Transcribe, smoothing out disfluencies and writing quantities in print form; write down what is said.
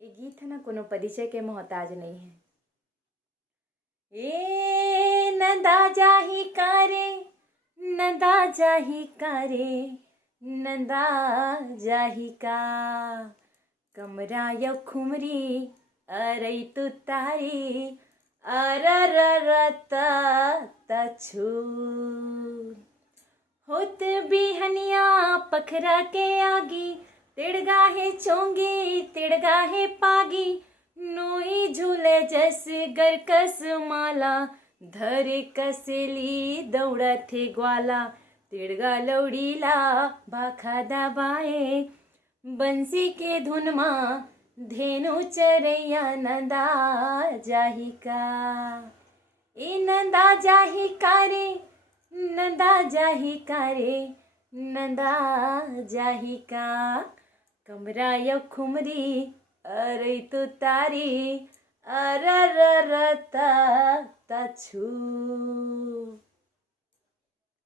એ ગીતના કોનો પરિચય કે મોહતાજ નહીં હે એ નંદા જાહી કારે નંદા જાહી કારે નંદા જાહી કા કમરા ય ખુમરી અરઈ તું તારી અરરરતા છું होत बिहनिया पखरा के आगी तिड़गाहे चोंगी तिड़गाहे पागी नोई झूले जस गरकस माला धरे कसेली दौड़ा थे ग्वाला तिड़गा लौड़ीला भाखा दाबाए बंसी के धुन में धेनु चरैया नंदा जाही का ए नंदा जाही कारे नंदा जाही कारे नंदा जाही કા કમરાય ખુમરી અરે તું તારી અરરરતા છું